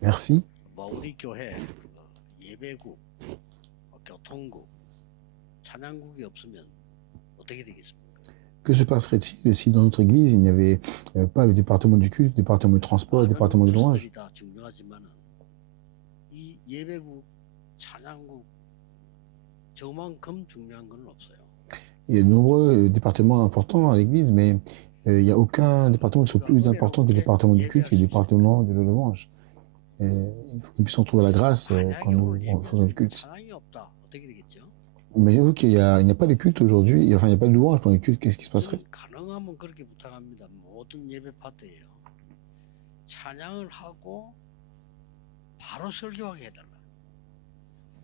Merci. 우리 교회 예배국, 교통국, 찬양국이 없으면 어떻게 되겠습니까? Que se passerait-il si dans notre église il n'y avait pas le département du culte, le département du transport, le département de louange? 다 중요하지만은 이 예배국, 찬양국 저만큼 중요한 건 없어요. Il y a de nombreux départements importants à l'église, mais il n'y a aucun département qui soit plus important que le département du culte et le département de la louange. Il faut que nous puissions trouver la grâce quand nous faisons du culte. Imaginez-vous qu'il n'y a pas de culte aujourd'hui, enfin il n'y a pas de louange pendant le culte, qu'est-ce qui se passerait?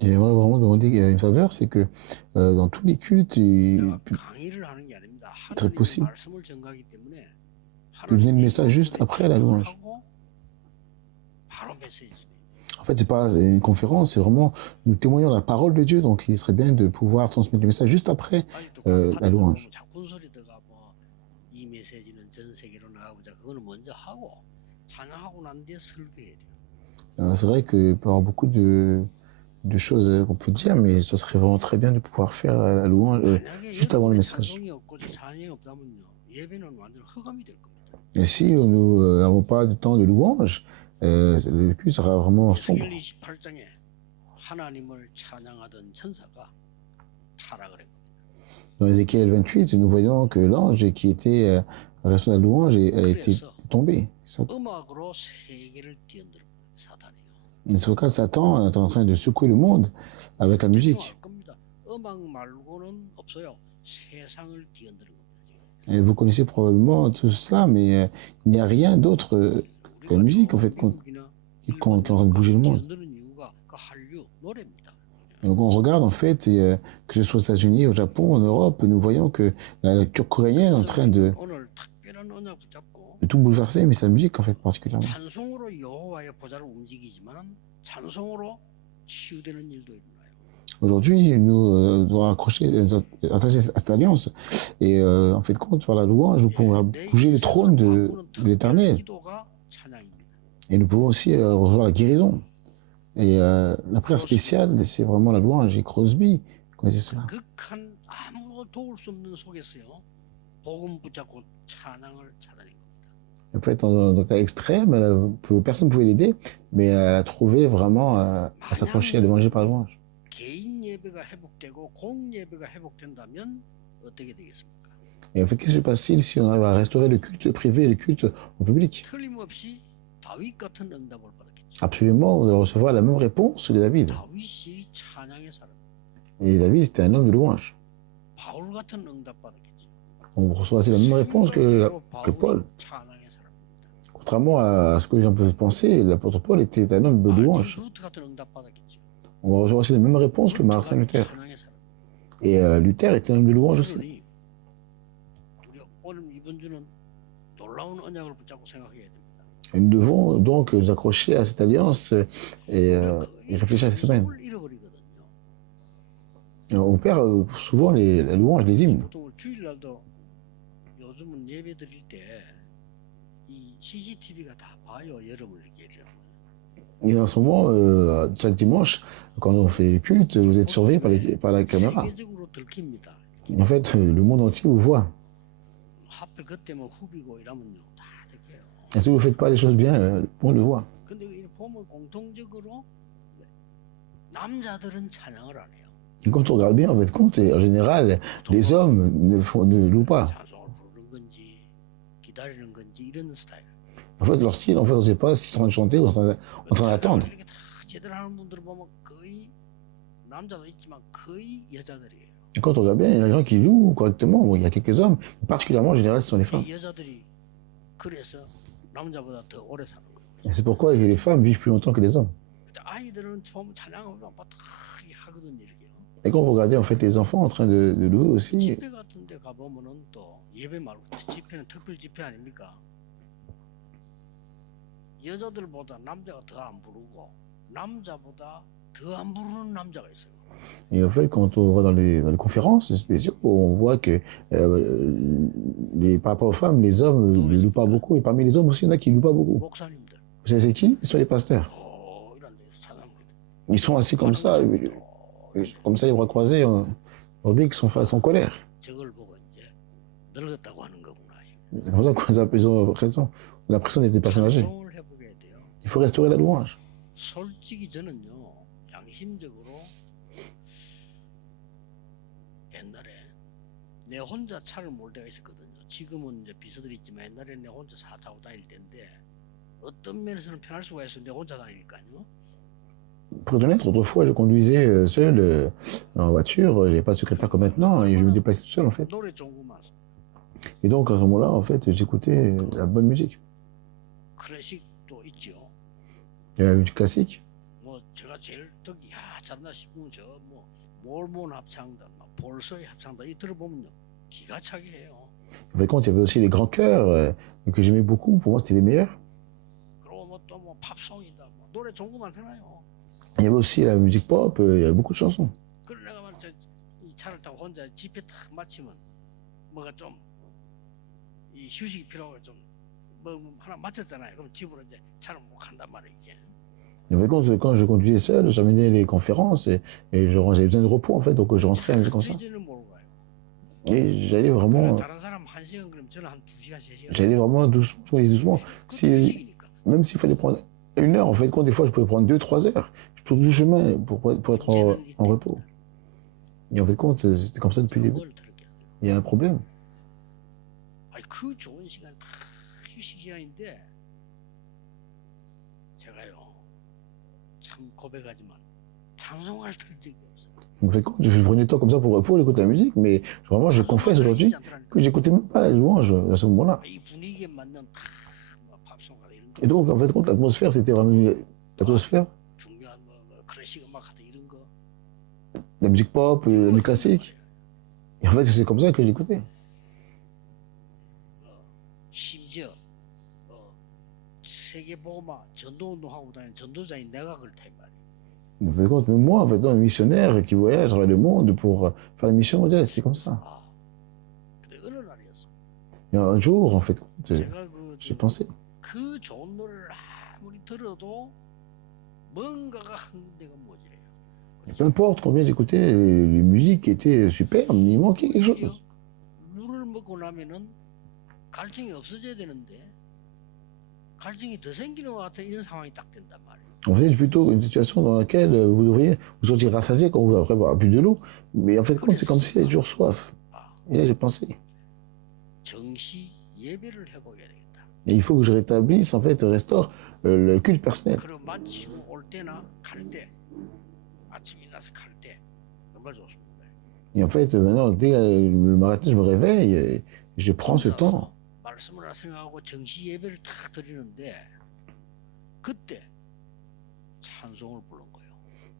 Et j'aimerais vraiment demander une faveur, c'est que dans tous les cultes, il serait possible de donner le message juste après la louange. En fait, c'est pas une conférence, c'est vraiment, nous témoignons la parole de Dieu, donc il serait bien de pouvoir transmettre le message juste après la louange. C'est vrai qu'il peut y avoir beaucoup de choses qu'on peut dire, mais ça serait vraiment très bien de pouvoir faire la louange juste avant le message. Et si nous n'avons pas de temps de louange, le culte sera vraiment sombre. Dans Ézéchiel 28, nous voyons que l'ange qui était responsable de la louange a été tombé. C'est pour ça que Satan est en train de secouer le monde avec la musique. Et vous connaissez probablement tout cela, mais il n'y a rien d'autre que la musique, en fait, qui est en train de bouger le monde. Donc on regarde, en fait, que ce soit aux États-Unis, au Japon, en Europe, nous voyons que la culture coréenne est en train de tout bouleverser, mais sa musique, en fait, particulièrement. Aujourd'hui, nous devons attacher cette alliance. Et en fait, compte, par la louange, nous pouvons bouger le trône de l'Éternel. Et nous pouvons aussi recevoir la guérison. Et la prière spéciale, c'est vraiment la louange. Et Crosby, connaissez cela. En fait, dans un cas extrême, personne ne pouvait l'aider, mais elle a trouvé vraiment à s'approcher à l'évangile par la louange. Et en fait, qu'est-ce qui se passe si on arrive à restaurer le culte privé et le culte au public? Absolument, on doit recevoir la même réponse que David. Et David, c'était un homme de louange. On reçoit aussi la même réponse que Paul. Contrairement à ce que les gens peuvent penser, l'apôtre Paul était un homme de louange. On va recevoir aussi la même réponse que Martin Luther. Et Luther était un homme de louange aussi. Et nous devons donc nous accrocher à cette alliance et réfléchir à cette semaine. On perd souvent la louange, les hymnes. Et en ce moment, chaque dimanche, quand on fait le culte, vous êtes surveillé par la caméra. En fait, le monde entier vous voit. Et si vous ne faites pas les choses bien, on le voit. Et quand on regarde bien, en fait, compte, en général, les hommes ne louent pas. En fait, leur style, en fait, on ne sait pas s'ils sont en train de chanter ou en train d'attendre. Et quand on regarde bien, il y a des gens qui jouent correctement. Bon, il y a quelques hommes, mais particulièrement, en général, ce sont les femmes. Et c'est pourquoi les femmes vivent plus longtemps que les hommes. Et quand vous regardez, en fait, les enfants en train de louer aussi, et en fait, quand on va dans les conférences spéciales, on voit que par rapport aux femmes, les hommes ne louent pas beaucoup. Et parmi les hommes aussi, il y en a qui ne louent pas beaucoup. Vous savez c'est qui? Ce sont les pasteurs. 이런 데서 찬양 부르다. Ils sont assis comme ça, les bras croisés. On dit qu'ils sont face en colère. 저걸 보고 이제 늙었다고 하는 거구나. C'est comme ça qu'ils ont raison. La personne était personne âgée. 찬송을 해보게 돼요. Il faut restaurer la louange. 솔직히 저는요, 양심적으로 옛날에 내 혼자 차를 몰 때가 있었거든요. 지금은 이제 비서들이 있지만 옛날에 내 혼자 차 타고 다닐 때인데 어떤 면에서는 편할 수가 있어. 내 혼자 다니니까요. Pour être honnête, autrefois, je conduisais seul en voiture. Il n'y avait pas de secrétaire comme maintenant et je me déplaçais tout seul en fait. 노래 좋은 것만 Et donc à ce moment-là, en fait, j'écoutais la bonne musique. 클래식도 있죠. Il y a la musique classique. 뭐 제가 제일 특히 잘한다 싶으면 저뭐 몰몬 합창단, 볼서의 합창단 이 들어보면요 기가 차게 해요. En fait, quand il y avait aussi les grands chœurs que j'aimais beaucoup, pour moi c'était les meilleurs. 그리고 뭐 또 뭐 팝송이다, 뭐 노래 좋은 거 많잖아요. Il y avait aussi la musique pop, il y avait beaucoup de chansons. 그래 내가 말이야 이 차를 타고 혼자 집에 딱 마치면 뭐가 좀 이 휴식이 필요하고 좀뭐 하나 마쳤잖아요. 그럼 집으로 이제 차를 못 간단 말이에요. 이게. Et en fait, quand je conduisais seul, je terminais les conférences et j'avais besoin de repos en fait, donc je rentrais à la maison comme ça. 뒤지는 모르고 가요. Et j'allais vraiment, 다른 사람 1시간 그러면 저는 한 2시간, 3시간. j'allais vraiment doucement, je conduisais doucement. Si, 휴식이니까. même s'il fallait prendre 1 heure, en fait, quand des fois je pouvais prendre 2-3 heures, tout le chemin pour être en repos. Et en fait, compte, c'était comme ça depuis le début. 뭘 들을게요. Il y a un problème. 아니 그 좋은 시간 다 휴식 시간인데 제가요 참 고백하지만 찬송을 들을 적이 없어요. En fait, compte, je prenais du temps comme ça pour écouter la musique, mais vraiment, je confesse aujourd'hui que j'écoutais même pas la louange à ce moment-là. 이 분위기에 맞는 뭐 팝송이나 이런 거 Et donc, en fait, compte, l'atmosphère, c'était vraiment l'atmosphère, 중요한 뭐 클래식 음악 하다 이런 거 la musique pop, la musique classique. Et en fait, c'est comme ça que j'écoutais. 심지어 세계보고마 전도운동하고 다니는 전도자인 내가 그걸 타 말이에요. En fait, compte, même moi, en fait, un missionnaire qui voyage à travers le monde pour faire la mission mondiale, c'est comme ça. 아, 근데 어느 날이었어. Et un jour, en fait, compte, 제가 j'ai pensé. 그 좋은 노래를 아무리 들어도 뭔가가 흥대가 모자래요. Peu importe combien j'écoutais les musiques qui étaient superbes, il manquait quelque chose. 물을 먹고 나면은 갈증이 없어져야 되는데 갈증이 더 생기는 것 같은 이런 상황이 딱 된단 말이에요. En fait, plutôt une situation dans laquelle vous devriez vous sentir rassasié quand vous après boire plus de l'eau. Mais en fait, compte, c'est comme s'il y avait toujours soif. Et là, j'ai pensé. 정시 예배를 해보게 되겠다. Et il faut que je rétablisse, en fait, restaure le culte personnel. 그리고 마치고 올 때나 갈 때, 아침 일어나서 갈 때 정말 좋습니다. Et en fait, maintenant, dès le matin, je me réveille et je prends ce temps. 말씀을 생각하고 정시 예배를 탁 드리는데 그때 찬송을 부른 거예요.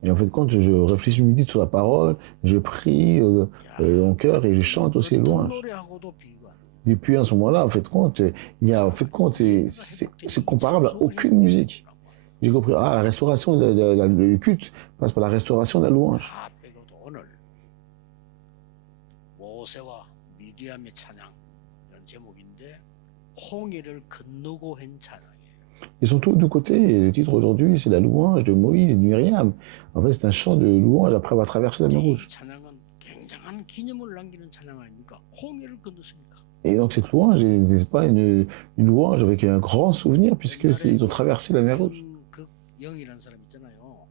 Et en fait, quand je réfléchis, je médite sur la parole, je prie en cœur et je chante aussi les louanges. 노래하고도 비교가 안 돼요. Et puis à ce moment-là, en fait, compte, il y a, en fait, compte, c'est comparable à aucune musique. J'ai compris, la restauration, le culte passe par la restauration de la louange. 다 빼고도 오늘 모세와 미디암의 찬양 이런 제목인데 홍해를 건너고 한 찬양이에요. Ils sont tous de côté, et le titre aujourd'hui, c'est la louange de Moïse et de Myriam. En fait, c'est un chant de louange après avoir traversé la mer 이 Rouge. 찬양은 굉장한 기념을 남기는 찬양 아닙니까? 홍해를 건넜으니까. Et donc cette louange n'est pas une louange avec un grand souvenir, puisque ils ont traversé la mer Rouge. 영이라는 사람 있잖아요.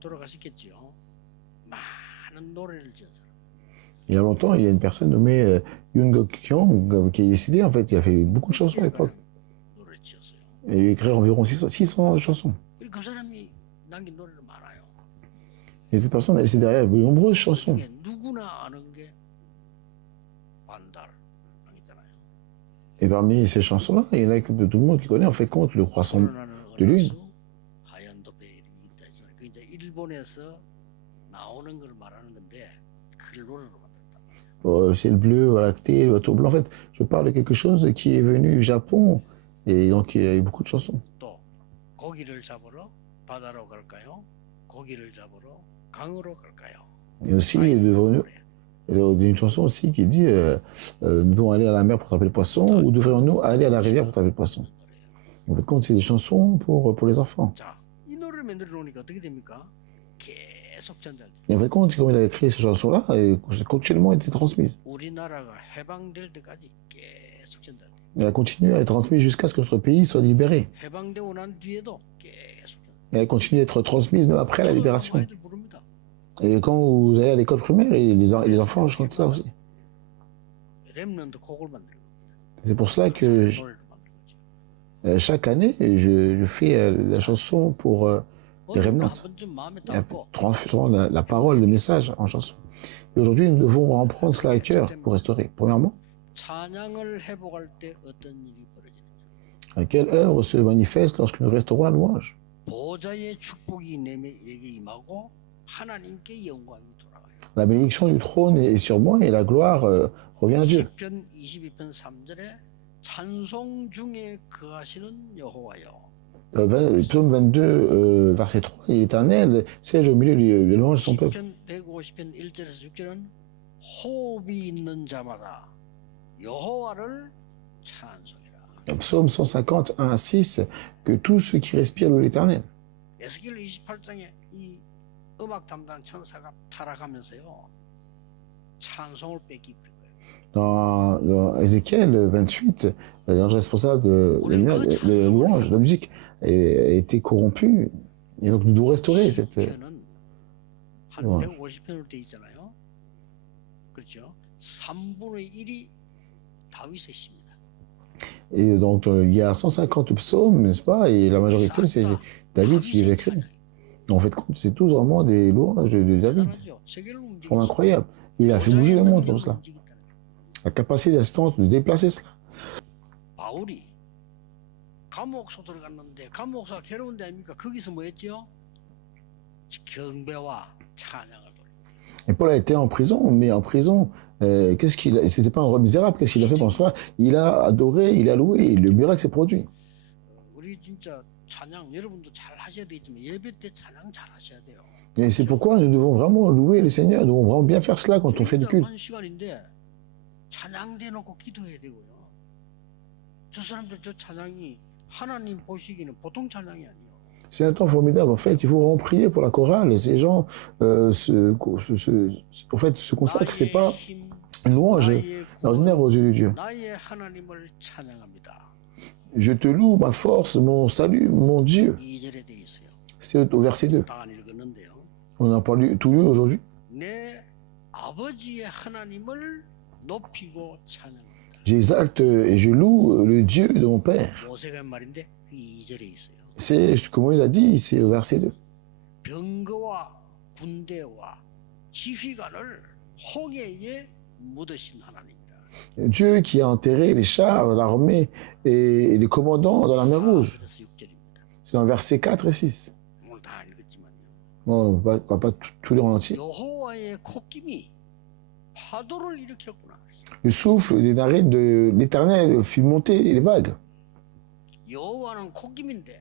돌아가셨겠죠. 많은 노래를 지은 사람. Il y a longtemps, il y a une personne nommée Yoon Gok-kyung qui est décédée, en fait. Il a fait beaucoup de chansons à l'époque. 노래를 지었어요. Il a écrit environ 600 chansons. 그 사람이 남긴 노래는 많아요. Et cette personne a laissé derrière de nombreuses chansons. 중에 누구나 아는 게 반달 있잖아요. Et parmi ces chansons-là, il y en a que tout le monde qui connaît, en fait, compte le croissant de lune. 하얀도 베일이 있다. 그 이제 일본에서 나오는 걸 말하는 건데 그걸 노래로 만들었다. Le ciel bleu, la lactée, le bateau blanc. En fait, je parle de quelque chose qui est venu du Japon. Et donc, il y a eu beaucoup de chansons. 또 고기를 잡으러 바다로 갈까요? 고기를 잡으러 강으로 갈까요? Et aussi, il est devenu une chanson aussi qui dit nous devons aller à la mer pour attraper le poisson ou devrions-nous aller à la rivière pour attraper le poisson. En fait, compte, c'est des chansons pour les enfants. 자, 이 노래를 만들어 놓으니까 어떻게 됩니까? 계속 전달돼. Et en fait, compte, comme il a créé ces chansons-là, et continuellement été transmises. 우리나라가 해방될 때까지 계속 전달돼. Elle a continué à être transmise jusqu'à ce que notre pays soit libéré. 해방되고 난 뒤에도 계속. Et elle continue d'être transmise même après la libération. 아이들 부릅니다. Et quand vous allez à l'école primaire, les enfants chantent ça aussi. 랩런트 곡을 만드는 겁니다. C'est pour cela que 노래를 만드는 거죠. chaque année, je fais la chanson pour les remnants. 한 번쯤 마음에 Et 담고 transformant la parole, le message en chanson. Et aujourd'hui, nous devons reprendre cela à cœur pour restaurer. Premièrement, 찬양을 회복할 때 어떤 일이 벌어지느냐? à quelle œuvre se manifeste lorsque nous restaurons la louange? 보좌의 축복이 내게 임하고 하나님께 영광이 돌아가요. La bénédiction du trône est sur moi et la gloire revient à Dieu. 시편 22편 3절에 찬송 중에 거하시는 여호와여. Psaume 22, verset 3, et l'Éternel siège au milieu de louange de son peuple. 시편 150편 1절에서 6절은 호흡이 있는 자마다 여호와를 찬송해라. Psaume 150, 1 à 6, que tous ceux qui respirent louent l'Éternel. 에스겔 28장에 이 음악 담당 천사가 타락하면서요 찬송을 뺏기 거예요. Dans Ézéchiel 28, l'ange responsable de la louange, de la musique, a été corrompu. Et donc nous devons restaurer cette 시편은 한 louange. 150편으로 돼 있잖아요. 그렇죠? 3분의 1이 다윗의 시입니다. Et donc il y a 150 psaumes, n'est-ce pas? Et la majorité, c'est David qui les a créés. En fait, c'est tous vraiment des louanges de David. 대단하죠? 세계를 Ils 움직이고 sont incroyables. Il a fait bouger le monde comme cela. La capacité d'assistance de déplacer cela. 바울이 감옥소 들어갔는데 감옥소가 괴로운 데 아닙니까? 거기서 뭐 했죠? 경배와 찬양을 돌려. Et Paul a été en prison, mais en prison, qu'est-ce qu'il a... C'était pas un roi misérable, qu'est-ce qu'il a fait pendant cela? Il a adoré, il a loué, le miracle s'est produit. 우리 진짜 찬양 여러분도 잘 하셔야 되지만 예배 때 찬양 잘 하셔야 돼요. Et c'est pourquoi nous devons vraiment louer le Seigneur, nous devons vraiment bien faire cela quand on fait le culte. 한 시간인데 찬양 대놓고 기도해야 되고요. 저 사람들 저 찬양이 하나님 보시기는 보통 찬양이 아니에요. C'est un temps formidable. En fait, il faut vraiment prier pour la chorale. Et ces gens en fait, se consacrent. C'est pas une louange ordinaire aux yeux de Dieu. 나의 하나님을 찬양합니다. Je te loue, ma force, mon salut, mon Dieu. 2절에 돼 있어요. C'est au verset 2. 다 안 읽었는데요. On n'a pas tout lu aujourd'hui. 내 아버지의 하나님을 높이고 찬양합니다. J'exalte et je loue le Dieu de mon Père. 모세가 한 말인데 그 2절에 있어요. C'est ce que Moïse a dit, c'est au verset 2. 병거와 군대와 지휘관을 홍해에 묻으신 하나님이라. Dieu qui a enterré les chars, l'armée et les commandants dans la mer Rouge. 그래서 6절입니다. C'est dans versets 4 et 6. 오늘 다 읽었지만요. Bon, on va pas tout lire en entier. 여호와의 콧김이 파도를 일으켰구나. Le souffle des narines de l'Éternel fit monter les vagues. 여호와는 콧김인데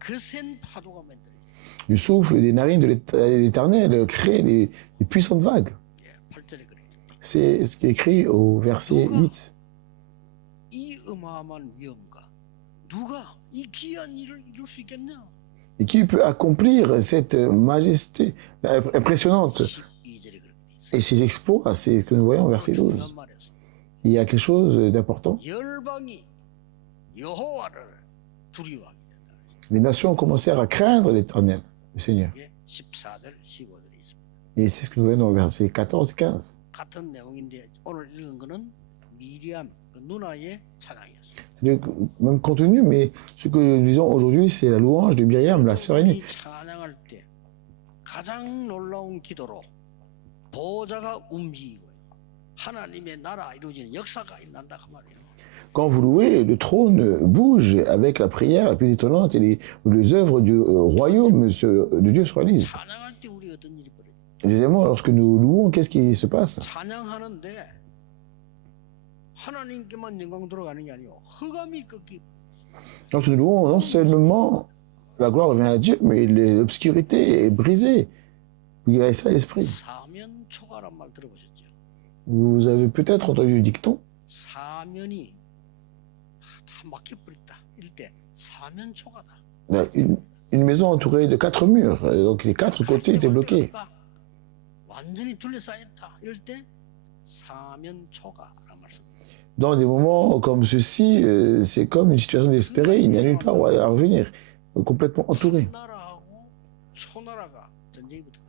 거센 파도가 만들어요. Le souffle des narines de l'Éternel crée les puissantes vagues. 예, 8절에 그래요. C'est ce qui est écrit au verset 8. 이 어마어마한 위엄과 누가 이 귀한 일을 이룰 수 있겠냐? Et qui peut accomplir cette majesté impressionnante 12절에 그렇게 돼 있어요. et ces exploits, c'est ce que nous voyons au verset 12. 중요한 말에서 Il y a quelque chose d'important. 열방이 여호와를 두려워하게 된다. Les nations commencèrent à craindre l'Éternel, le Seigneur. 이게 14절, 15절에 있습니다. Et c'est ce que nous voyons dans le verset 14 et 15. 같은 내용인데 오늘 읽은 거는 미리암 그 누나의 찬양이었어요. C'est le même contenu, mais ce que nous lisons aujourd'hui, c'est la louange de Myriam, la sœur aînée. 이 찬양할 때 가장 놀라운 기도로 보좌가 움직이고 하나님의 나라 이루어지는 역사가 일어난다 그 말이에요. Quand vous louez, le trône bouge avec la prière la plus étonnante et les œuvres du royaume de Dieu se réalisent. 찬양할 때 우리 어떤 일이 벌어져요? Et deuxièmement, lorsque nous louons, qu'est-ce qui se passe? 찬양하는데 하나님께만 영광 들어가는 게 아니고 흑암이 꺾이고 Lorsque nous louons, non seulement la gloire revient à Dieu, mais l'obscurité est brisée. Vous direz ça à l'esprit. 사면 초가란 말 들어보셨죠? Vous avez peut-être entendu le dicton. 사면이 다 막혀버렸다. 이럴 때 사면초가다. Une maison entourée de 4 murs. Donc les 4 côtés étaient bloqués. 완전히 둘러싸였다. 이럴 때 사면초가라는 말씀입니다. Dans des moments comme ceci, c'est comme une situation désespérée. Il n'y a nulle part où aller à revenir. Complètement entouré. 나라하고 초나라가 전쟁이 붙어요.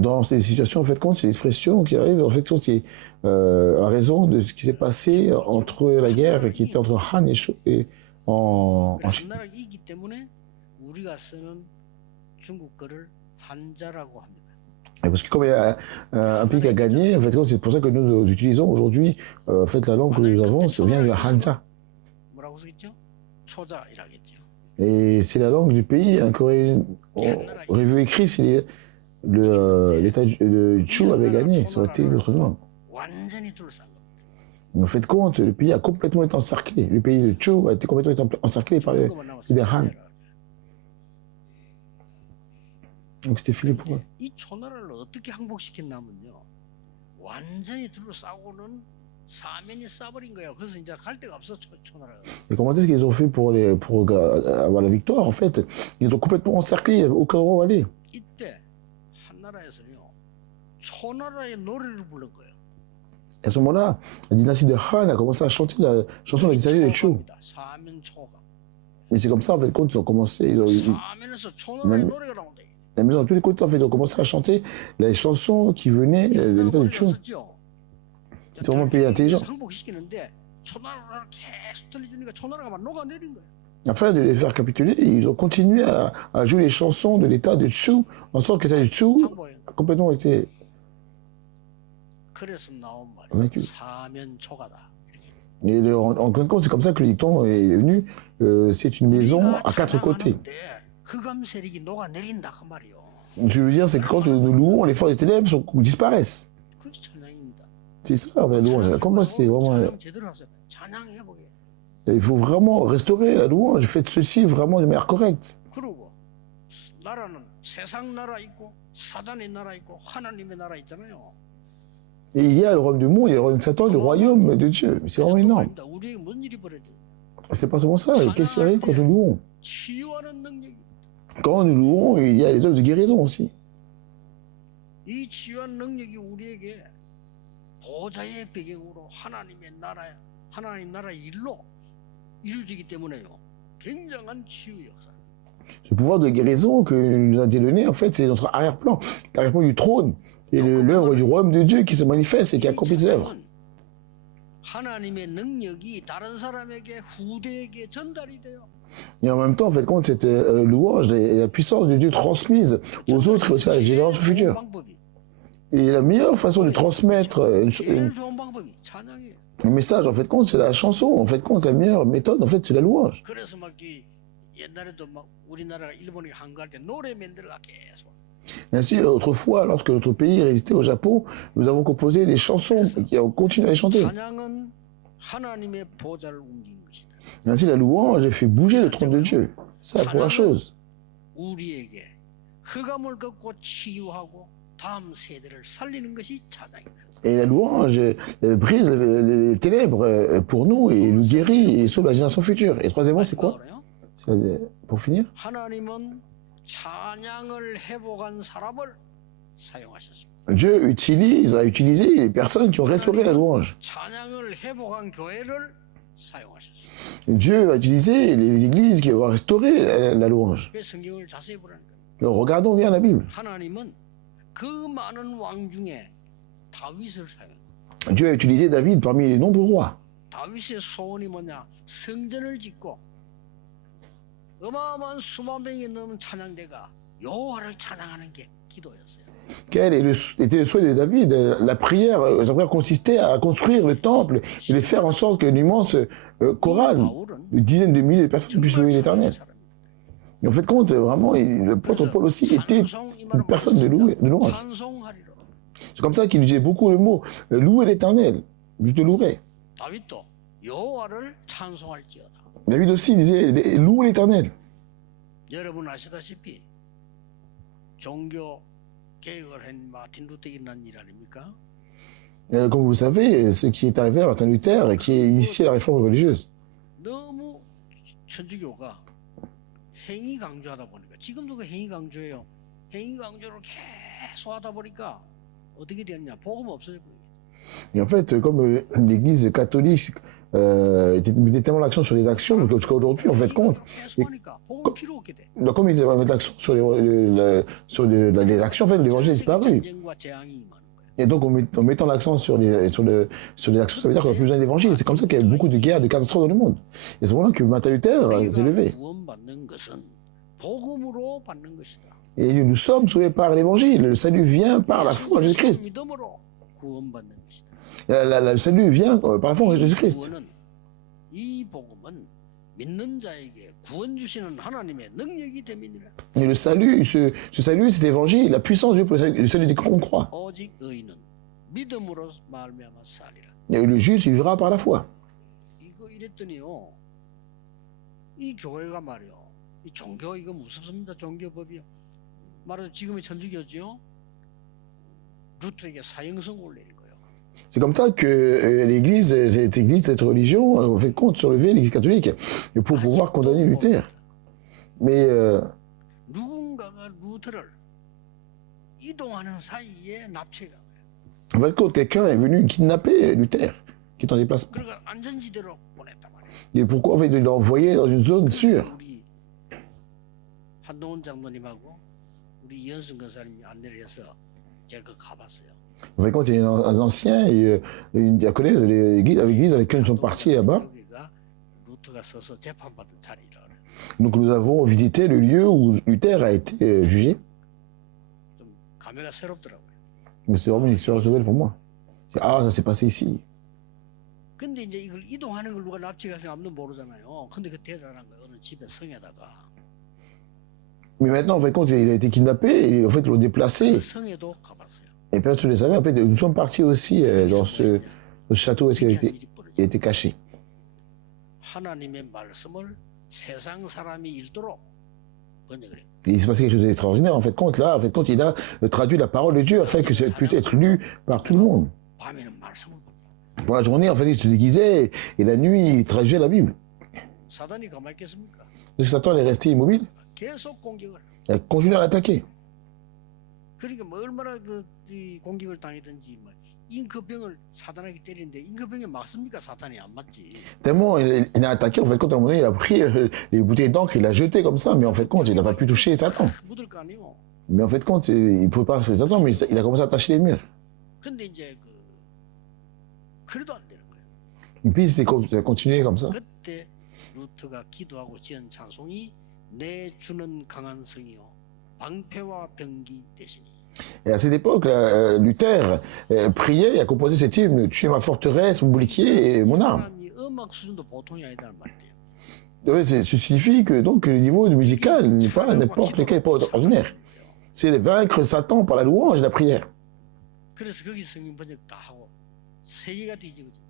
Dans ces situations, en fait, compte, c'est l'expression qui arrive, en fait, c'est la raison de ce qui s'est passé entre la guerre qui était entre Han et en Chine. 한나라가 이기 때문에 우리가 쓰는 중국 거를 한자라고 합니다. Parce que comme il y a un pays qui a gagné, en fait, c'est pour ça que nous utilisons aujourd'hui, en fait, la langue que nous avons, ça vient du Hanja. 뭐라고 쓰겠죠? 초자이라겠죠. Et c'est la langue du pays hein, qu'aurait vu écrit si l'État de Chu avait gagné, ça aurait été une autre langue. 완전히 둘러싼 겁니다. En fait, compte, le pays a complètement été encerclé. Le pays de Chu a été complètement encerclé par les Han. Donc c'était fini pour eux. 이 초나라를 어떻게 항복시켰냐면요. 완전히 둘러싸고는 사면이 싸버린 거예요. 그래서 이제 갈 데가 없어 초나라가. Et comment est-ce qu'ils ont fait pour avoir la victoire? En fait, ils ont complètement encerclé, il n'y avait aucun endroit où aller. 이때 한나라에서요. 초나라의 노래를 부른 거예요. À ce moment-là, la dynastie de Han a commencé à chanter la chanson de la dynastie de Chu. 사면초가. Et c'est comme ça, en fait, quand ils ont commencé, 사면에서 초나라의 노래가 나온다. la maison de tous les côtés, en fait, ils ont commencé à chanter les chansons qui venaient de l'état de Chu. C'est vraiment un pays intelligent. Afin de les faire capituler, ils ont continué à jouer les chansons de l'état de Chu, en sorte que l'état de Chu a complètement été vaincu. Et en fin de compte, c'est comme ça que le dicton est venu. C'est une maison à 4 côtés. Je veux dire, c'est que quand nous louons, les forces des ténèbres disparaissent. C'est ça, la louange. Comment c'est vraiment... Il faut vraiment restaurer la louange. Faites ceci vraiment de manière correcte. Et il y a le royaume du monde, il y a le royaume de Satan, le royaume de Dieu. C'est vraiment énorme. C'est pas seulement ça. Qu'est-ce qui arrive quand nous louons? Quand nous louons, il y a les œuvres de guérison aussi. 이 치유한 능력이 우리에게 보좌의 배경으로 하나님 나라의 일로 이루어지기 때문에요. 굉장한 치유 역사. Ce pouvoir de guérison que nous a été donné, en fait, c'est notre arrière-plan. L'arrière-plan du trône et l'œuvre du royaume de Dieu qui se manifeste et qui accomplit ses œuvres. 하나님의 능력이 다른 사람에게 후대에게 전달이 돼요. Et en même temps, en fait, compte cette louange et la puissance de Dieu transmise aux autres et aussi à la génération future. Et la meilleure façon de transmettre un message, en fait, compte, c'est la chanson. En fait, compte, la meilleure méthode, en fait, c'est la louange. Ainsi, autrefois, lorsque notre pays résistait au Japon, nous avons composé des chansons et on continue à les chanter. Ainsi, la louange fait bouger le trône de Dieu. C'est la première chose. Et la louange brise les ténèbres pour nous et nous guérit et sauve la génération future. Et troisièmement, c'est quoi? Pour finir, Dieu a utilisé les personnes qui ont restauré la louange. Dieu a utilisé les églises qui ont restauré la louange. Alors, regardons bien la Bible. Dieu a utilisé David parmi les nombreux rois. Quel était le souhait de David? Sa prière consistait à construire le temple et de faire en sorte que l'immense chorale, de dizaines de milliers de personnes puissent louer l'Éternel. En fait, compte, vraiment, l'apôtre Paul aussi était une personne de louange. C'est comme ça qu'il utilisait beaucoup le mot louer l'Éternel. Je te louerai. David aussi disait louer l'Éternel. Comme vous le savez, ce qui est arrivé à Martin Luther et qui a initié la réforme religieuse. 행위 강조하다 보니까 지금도 그 행위 강조예요. 행위 강조를 계속 하다 보니까 어떻게 되었냐? 복음 없어요. Et en fait, comme l'Église catholique mettait tellement l'accent sur les actions, jusqu'à aujourd'hui, en fait, compte, et 계속하니까 복음 필요 없게 돼. comme il met l'accent sur les actions, en fait, l'évangile a disparu. 전쟁과 재앙이 임하는 거예요. Et donc, en mettant l'accent sur les actions, ça veut dire qu'on n'a plus besoin d'évangile. C'est comme ça qu'il y a beaucoup de guerres, de catastrophes dans le monde. Et c'est pour là que Martin Luther s'est levé. 구원받는 것은 복음으로 받는 것이다. Et nous sommes sauvés par l'évangile. Le salut vient par la foi en Jésus-Christ. 믿음으로 구원받는 것이다. Le salut vient par la foi en Jésus-Christ. 이 복음은 믿는 자에게 구원 주시는 하나님의 능력이 됨이니라. Et le salut, ce salut, cet évangile, la puissance de Dieu pour le salut des qu'on croit. 오직 의인은 믿음으로 말미암아 살리라. Et le juste vivra par la foi. 이거 이랬더니요. 이 교회가 말이요. 이 종교 이거 무섭습니다. 종교법이요. 말하자면 지금의 천주교지요. 루트에게 사형선고를 내릴 거예요. C'est comme ça que l'Église, cette religion, on fait compte sur le fait l'Église catholique pour pouvoir condamner Luther. Mais 누군가가 루터를 이동하는 사이에 납치가. en fait, compte, quelqu'un est venu kidnapper Luther, qui est en déplacement. 그러니까 안전지대로 보냈단 말이에요. Et pourquoi en fait de l'envoyer dans une zone sûre? 우리 한동훈 장로님하고 우리 이현순 권사님이 안내를 해서 제가 그 가봤어요. En fait, quand il y a un ancien et une diaconesse de l'église avec qui nous sommes partis là-bas, 여기가 루터가 서서 재판받은 자리라. donc nous avons visité le lieu où Luther a été jugé. 좀 감회가 새롭더라고요. Mais c'est vraiment une expérience nouvelle pour moi. Ah, ça s'est passé ici. 근데 이제 이걸 이동하는 걸 누가 납치가서 아무도 모르잖아요. 근데 그 대단한 거예요. 어느 집에 성에다가. Mais maintenant, en fait, quand il a été kidnappé, et en fait, ils l'ont déplacé. 그 성에도 가봤어요. Et personne ne le savait. En fait, nous sommes partis aussi dans ce château où il a été caché. 하나님의 말씀을 세상 사람이 읽도록 번역을 했고. Et il s'est passé quelque chose d'extraordinaire. En fait, compte là, en fait, compte, il a traduit la parole de Dieu afin que ça puisse être lu par tout le monde. 밤에는 말씀을 보고. Pour la journée, en fait, il se déguisait et la nuit, il traduisait la Bible. 사단이 가만히 있겠습니까? Est-ce que Satan est resté immobile? 계속 공격을. Il a continué à l'attaquer. 그러니까 뭐 얼마나 이 공격을 당했든지 뭐 임금병을 사단에게 때리는데 임금병에 맞습니까? 사탄이 안 맞지. Tellement il a attaqué, en fait, quand à un moment donné, il a pris les bouteilles d'encre, il l'a jeté comme ça, mais en fait, compte, il n'a pas pu toucher Satan. 묻을 거 아니에요. Mais en fait, compte, il ne pouvait pas rester Satan, mais il a commencé à attacher les murs. 근데 이제 그래도 안 되는 거예요. Et puis, ça a continué comme ça. 그때 루트가 기도하고 지은 찬송이 내 주는 강한 성이요 방패와 병기 대신이. Et à cette époque, là, Luther priait et a composé cet hymne, tu es ma forteresse, mon bouclier et mon arme. 사람이 음악 수준도 보통이 아니다는 말이에요. Ouais, ça signifie que donc le niveau musical n'est pas n'importe lequel, pas ordinaire. C'est vaincre Satan par la louange et la prière. 그래서 거기 성경 번역 다 하고 세계가 뒤집어져.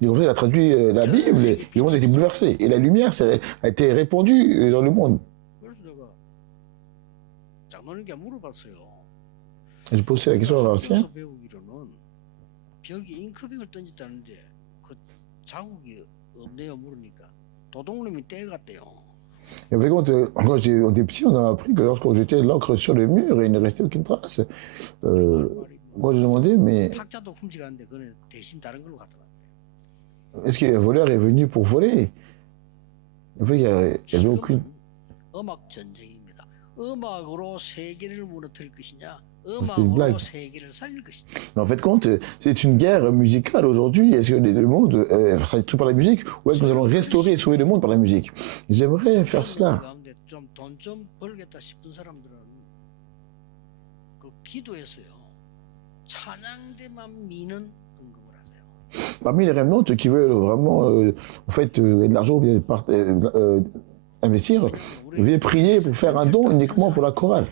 Et en fait, il a traduit la Bible et le monde a été bouleversé. Et la lumière a été répandue dans le monde. 그래서 내가 장로님께 물어봤어요. J'ai posé la question à l'ancien. 배우기로는 벽에 잉크병을 던졌다는데 그 자국이 없네요 물으니까 도둑놈이 떼갔대요. Et en fait, quand on était petit, on a appris que lorsqu'on jetait l'encre sur le mur, il ne restait aucune trace. Moi, j'ai demandé, mais 학자도 훔쳐갔는데 그는 대신 다른 걸로 갖다 놨대요. est-ce qu'un voleur est venu pour voler? En fait, il n'y avait aucune. 음악 전쟁입니다. 음악으로 세계를 무너뜨릴 것이냐, C'était une blague. 음악으로 세계를 살릴 것이냐. Mais en fait, compte, c'est une guerre musicale aujourd'hui. Est-ce que le monde ferait tout par la musique ou est-ce que nous allons restaurer et sauver le monde par la musique? J'aimerais faire cela. 가운데 좀 돈 좀 벌겠다 싶은 사람들은 그 기도에서요 찬양대만 미는 헌금을 하세요. Parmi les rémanentes qui veulent vraiment en fait, de l'argent ou bien investir, veuillez prier pour faire un don uniquement pour la chorale.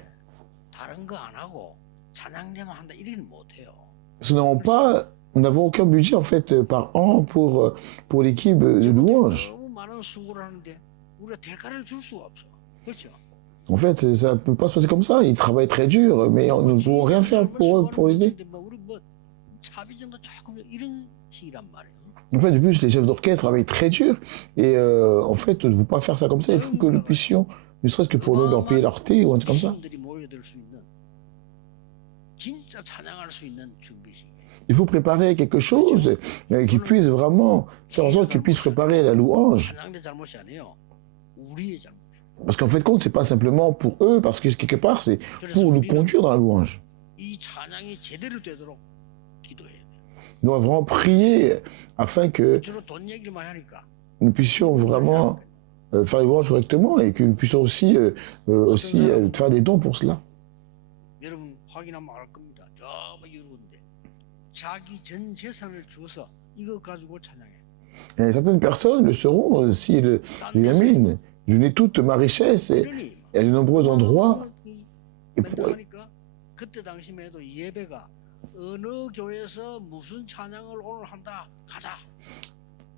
다른 거 안 하고 찬양대만 한다 이러는 못해요. Nous n'avons aucun budget en fait par an pour l'équipe de louange. 너무 많은 수고를 하는데 우리가 대가를 줄 수가 없어. 그렇죠? En fait, ça ne peut pas se passer comme ça. Ils travaillent très dur, mais nous ne pouvons rien faire pour eux, pour l'aider. 우리 뭐 차비전도 조금 이런 식이란 말이에요. En fait, de plus, les chefs d'orchestre travaillent très dur. Et en fait, on ne peut pas faire ça comme ça. Il faut que nous puissions ne serait-ce que pour leur payer leur thé ou un truc comme ça. 신들이 모여들 수 있는 진짜 찬양할 수 있는 준비식. Il faut préparer quelque chose qui puisse vraiment faire en sorte qu'ils puissent préparer la louange. 찬양의 잘못이 아니에요. 우리의 잘못. Parce qu'en fait, compte, c'est pas simplement pour eux, parce que quelque part, c'est pour nous conduire dans la louange. 이 찬양이 제대로 되도록 기도해야 돼. Nous devons vraiment prier afin que 주로 돈 얘기만 하니까. nous puissions vraiment faire les louanges correctement et que nous puissions aussi, faire des dons pour cela. 여러분 확인하면 알 겁니다. 너무 유로운데 자기 전 재산을 주어서 이거 가지고 찬양해. Et certaines personnes le seront si les amis, je n'ai toute ma richesse et à de nombreux endroits. Et pour, 하니까 그때 당시만 해도 예배가 어느 교회에서 무슨 찬양을 오늘 한다 가자.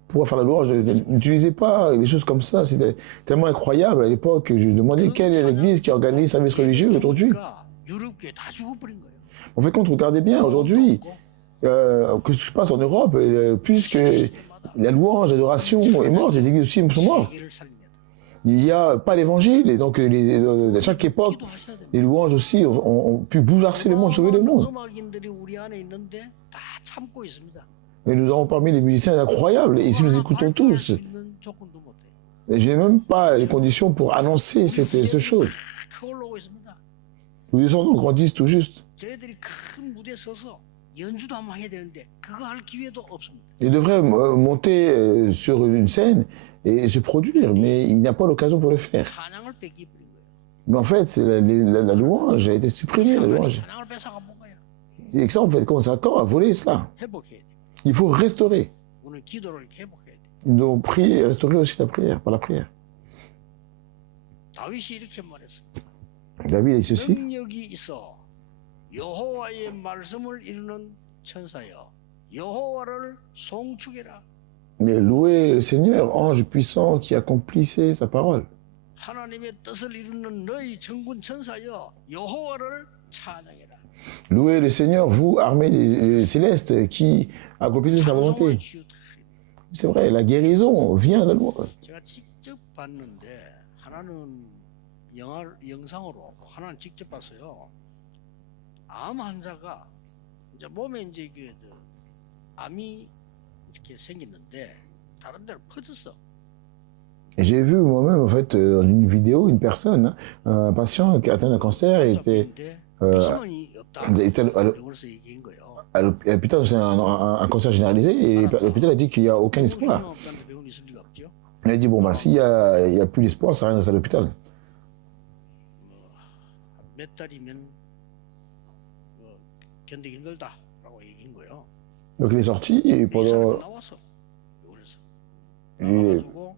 pouvoir faire la louange, n'utilisez pas les choses comme ça, c'était tellement incroyable à l'époque. Je demandais quelle est l'église qui organise service religieux aujourd'hui. 유럽교회 다 죽어버린 거예요. En fait, quand vous regardez bien aujourd'hui, que ce qui se passe en Europe, puisque la louange, l'adoration est morte, les églises aussi sont mortes. Il n'y a pas l'évangile, et donc à chaque époque, les louanges aussi ont pu bouleverser le monde, sauver le monde. 음악인들이 우리 안에 있는데 다 참고 있습니다. Et nous avons parmi les musiciens incroyables, et ici nous écoutons tous. Et je n'ai même pas les conditions pour annoncer cette chose. Nous descendons, grandissent tout juste. Ils devraient monter sur une scène et se produire, mais il n'y a pas l'occasion pour le faire. Mais en fait, la louange a été supprimée, la louange. Et que ça, en fait, comment Satan a volé cela. Il faut restaurer. Nous devons prier et restaurer aussi la prière, par la prière. David a dit ceci. Mais louez le Seigneur, ange puissant qui accomplissait sa parole. Louez le Seigneur, vous, armée des célestes, qui accomplissez sa volonté. C'est vrai, la guérison vient de loin. 하나는 직접 봤어요. 암 환자가 이제 몸에 이제 그 암이 이렇게 생겼는데 다른 데로 퍼졌어. J'ai vu moi-même en fait dans une vidéo une personne, un patient qui atteint d'un cancer était à l'hôpital, c'est un cancer généralisé et l'hôpital a dit qu'il n'y a aucun espoir. Il a dit bon bah s'il y a plus d'espoir, ça rien reste à l'hôpital. 몇 달이면 견디기 힘들다라고 얘기한 거예요. Donc il est sorti et pendant 나와가지고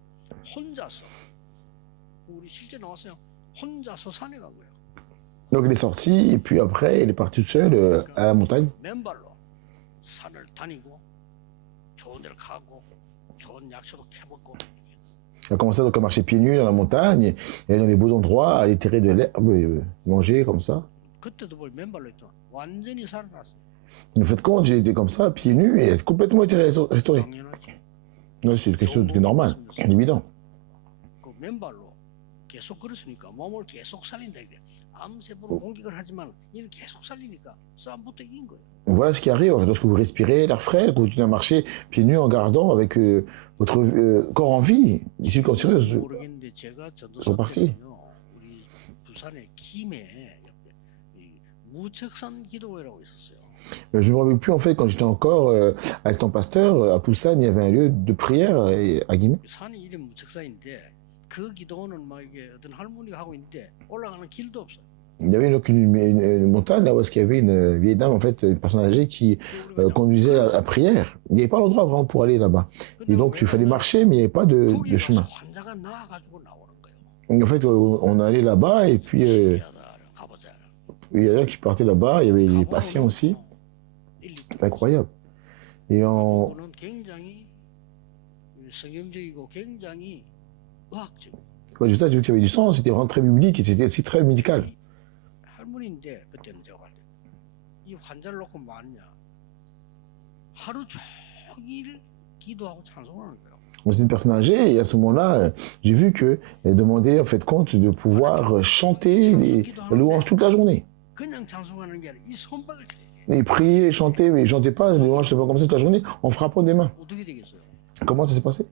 혼자서 우리 실제 나왔어요. 혼자서 산에 간 거예요. Donc il est sorti et puis après il est parti tout seul à la montagne. 맨발로 산을 다니고 좋은 데를 가고 좋은 약초도 캐먹고. Il a commencé donc à marcher pieds nus dans la montagne, et dans les beaux endroits, à étirer de l'herbe, manger comme ça. Vous faites compte, j'ai été comme ça, pieds nus, et complètement été restauré. C'est quelque chose de normal, évident. Voilà ce qui arrive lorsque vous respirez l'air frais, que vous continuez à marcher pieds nus en gardant avec votre corps en vie. Ici, le corps sérieux sont partis. Je ne me rappelle plus en fait quand j'étais encore assistant pasteur à Poussan, il y avait un lieu de prière à Guillemets. Il y avait donc une montagne là où il y avait une vieille dame, en fait, une personne âgée qui conduisait à la prière. Il n'y avait pas l'endroit vraiment pour aller là-bas. Et donc il fallait marcher, mais il n'y avait pas de chemin. Donc en fait, on allait là-bas et puis il y a là qui partait là-bas, il y avait des patients aussi. C'est incroyable. Et en... Ouais, je sais, j'ai vu que ça avait du sens, c'était vraiment très biblique et c'était aussi très médical. 할머니인데 그때는 제가 봤을 때 이 환자를 놓고 뭐하냐 하루 종일 기도하고 찬송하는 거예요. c'était une personne âgée, et à ce moment-là, j'ai vu qu'elle demandait, en fait, compte de pouvoir chanter les louanges toute la journée. 그냥 찬송하는 게 아니라 이 손박을 쳐야 돼. Et prier, et chanter, mais ils ne chantaient pas les louanges simplement comme ça toute la journée, en frappant des mains. 어떻게 되겠어요? Comment ça s'est passé?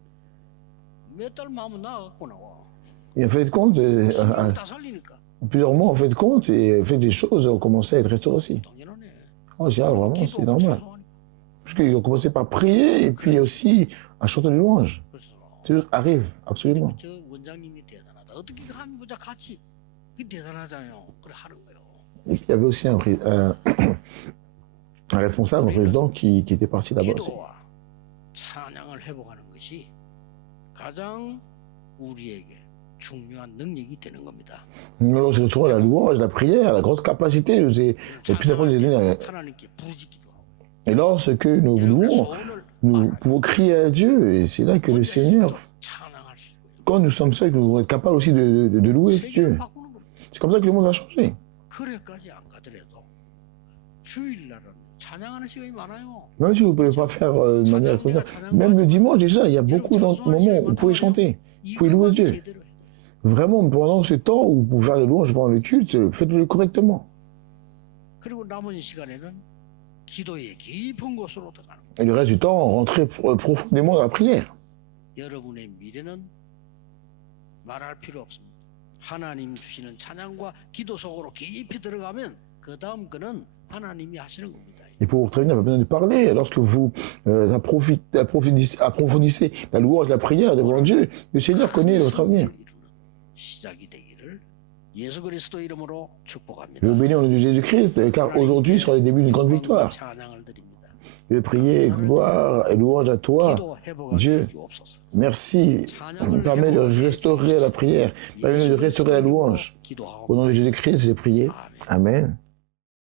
몇 달 마음은 나가고 나와. Et en fait, compte, 다 살리니까. plusieurs mois, en fait, compte, et en fait, les choses ont commencé à être restaurées aussi. 당연하네. Oh, j'ai dit, ah, vraiment, c'est 기도하고 normal. 찬송하니까. Parce qu'ils ont commencé par prier, et puis aussi à chanter les louanges. 그래서 Ces choses arrivent, absolument. 저 원장님이 대단하다. 어떻게 하면 보자 같이 그 대단하잖아요. 그래 하는 거예요. Et puis, il y avait aussi un responsable, un président qui était parti là-bas aussi. 기도와 찬양을 회복하는 것이 가장 우리에게 중요한 능력이 되는 겁니다. Lorsque nous trouvons la louange, la prière, la grosse capacité, la plus importante des données. 하나님께 부르짖기도 하고. Et lorsque nous 여러분의 louons, 소원을 nous pouvons crier à Dieu, et c'est là que le Seigneur, 찬양할 수 있고요. quand nous sommes seuls, que nous devons être capables aussi de louer Dieu. 세계를 바꾸는 겁니다. C'est comme ça que le monde va changer. 그래까지 안 가더라도 주일날은 찬양하는 시간이 많아요. Même si vous ne pouvez pas faire de manière extraordinaire, même le dimanche déjà, il y a beaucoup de moments où vous pouvez chanter. Vous pouvez louer Dieu. 제대로 해야 돼요. Vraiment, pendant ce temps où vous pouvez faire les louanges pendant le culte, faites-le correctement. 그리고 남은 시간에는 기도의 깊은 곳으로 들어가는 거예요. Et le reste du temps, rentrez profondément dans la prière. 여러분의 미래는 말할 필요 없습니다. 하나님 주시는 찬양과 기도 속으로 깊이 들어가면 그 다음 거는 하나님이 하시는 겁니다. Et pour vous prévenir, pas besoin de parler. Lorsque vous approfondissez la louange, la prière devant Dieu, le Seigneur connaît votre avenir. 시작이 되기를 예수 그리스도 이름으로 축복합니다. Je vous bénis au nom de Jésus-Christ, car aujourd'hui sera le début d'une grande victoire. 찬양을 드립니다. Je vais prier gloire et louange à toi. 기도 회복하게 Dieu. 주옵소서. Merci. Permets de restaurer la prière. Permets de restaurer la louange. 기도하옵나이다. Au nom de Jésus-Christ, j'ai prié. 아멘. Amen.